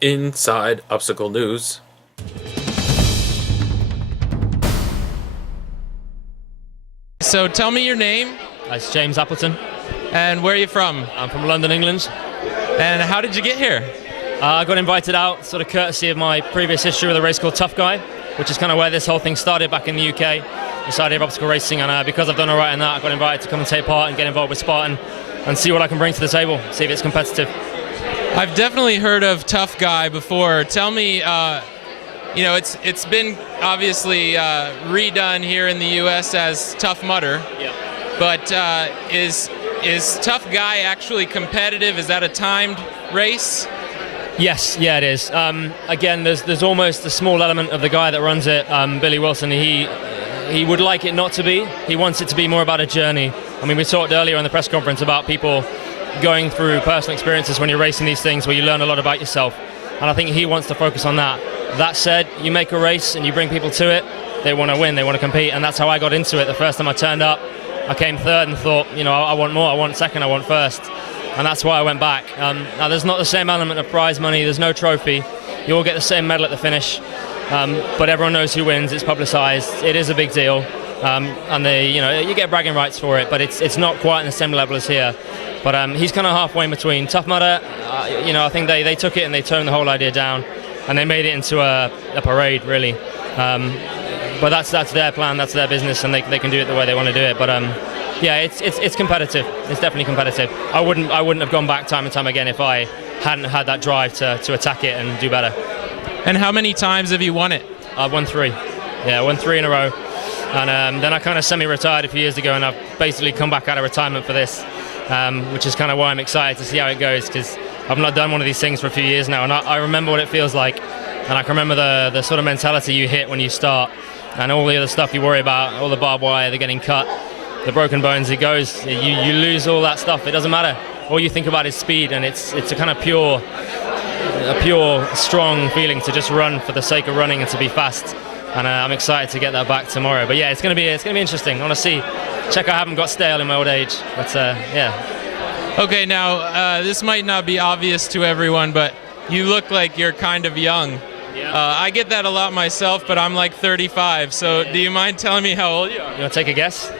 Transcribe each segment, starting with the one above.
Inside Obstacle News. So tell me your name. It's James Appleton. And where are you from? I'm from London, England. And how did you get here? I got invited out, sort of courtesy of my previous history with a race called Tough Guy, which is kind of where this whole thing started back in the UK, this idea of obstacle racing. And because I've done all right in that, I got invited to come and take part and get involved with Spartan and see what I can bring to the table, see if it's competitive. I've definitely heard of Tough Guy before. Tell me, it's been obviously redone here in the US as Tough Mudder. Yeah. But is Tough Guy actually competitive? Is that a timed race? Yes, yeah, it is. Again, there's almost a small element of the guy that runs it, Billy Wilson. He would like it not to be. He wants it to be more about a journey. I mean, we talked earlier in the press conference about people going through personal experiences when you're racing these things where you learn a lot about yourself. And I think he wants to focus on that. That said, you make a race and you bring people to it, they want to win, they want to compete, and that's how I got into it. The first time I turned up, I came third and thought, I want more, I want second, I want first. And that's why I went back. Now, there's not the same element of prize money, there's no trophy. You all get the same medal at the finish, but everyone knows who wins, it's publicized, it is a big deal. And you get bragging rights for it, but it's not quite on the same level as here. But he's kind of halfway in between. Tough Mudder, I think they took it and they toned the whole idea down, and they made it into a parade, really. But that's their plan, that's their business, and they can do it the way they want to do it. But yeah, it's competitive. It's definitely competitive. I wouldn't have gone back time and time again if I hadn't had that drive to attack it and do better. And how many times have you won it? I've won 3. Yeah, I won 3 in a row. And then I kind of semi-retired a few years ago, and I've basically come back out of retirement for this, which is kind of why I'm excited to see how it goes, because I've not done one of these things for a few years now, and I remember what it feels like, and I can remember the sort of mentality you hit when you start, and all the other stuff you worry about, all the barbed wire, the getting cut, the broken bones, you lose all that stuff. It doesn't matter. All you think about is speed, and it's a kind of pure, strong feeling to just run for the sake of running and to be fast. And I'm excited to get that back tomorrow. But yeah, it's gonna be interesting. I want to check I haven't got stale in my old age. But yeah. Okay, now this might not be obvious to everyone, but you look like you're kind of young. Yeah. I get that a lot myself, but I'm like 35. So do you mind telling me how old you are? You want to take a guess?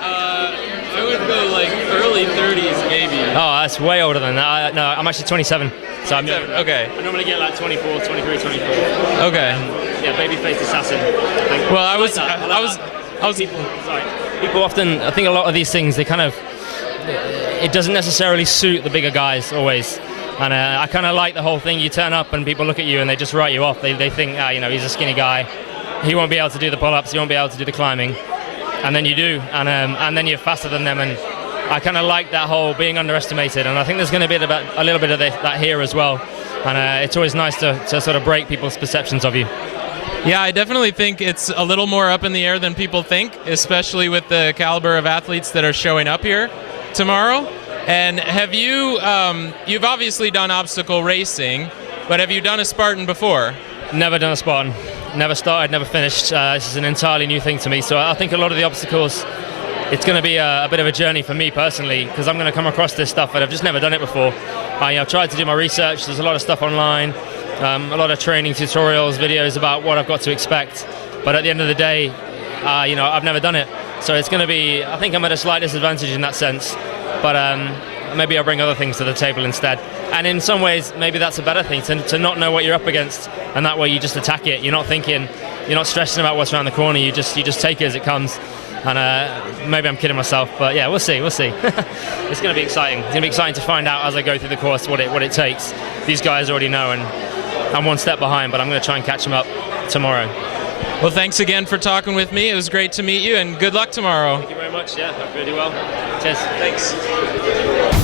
I would go like early 30s, maybe. Oh, that's way older than that. No, I'm actually 27. So I'm okay. I normally get like 24, 23, 24. Okay. Yeah, babyface assassin. Well, I was. People often, I think a lot of these things, they kind of, it doesn't necessarily suit the bigger guys always. And I kind of like the whole thing. You turn up and people look at you and they just write you off. They think, he's a skinny guy. He won't be able to do the pull-ups. He won't be able to do the climbing. And then you do, and then you're faster than them. And I kind of like that whole being underestimated. And I think there's going to be a little bit of that here as well. And it's always nice to sort of break people's perceptions of you. Yeah, I definitely think it's a little more up in the air than people think, especially with the caliber of athletes that are showing up here tomorrow. And have you, you've obviously done obstacle racing, but have you done a Spartan before? Never done a Spartan. Never started, never finished. This is an entirely new thing to me. So I think a lot of the obstacles, it's going to be a bit of a journey for me personally, because I'm going to come across this stuff, but I've just never done it before. I've tried to do my research. There's a lot of stuff online. A lot of training tutorials, videos about what I've got to expect. But at the end of the day, I've never done it. So it's going to be, I think I'm at a slight disadvantage in that sense. But maybe I'll bring other things to the table instead. And in some ways, maybe that's a better thing, to not know what you're up against. And that way you just attack it. You're not thinking, you're not stressing about what's around the corner. You just take it as it comes. And maybe I'm kidding myself, but yeah, we'll see. It's going to be exciting. It's going to be exciting to find out as I go through the course what it takes. These guys already know, and I'm one step behind, but I'm going to try and catch them up tomorrow. Well, thanks again for talking with me. It was great to meet you, and good luck tomorrow. Thank you very much. Yeah, hope you do well. Cheers. Thanks.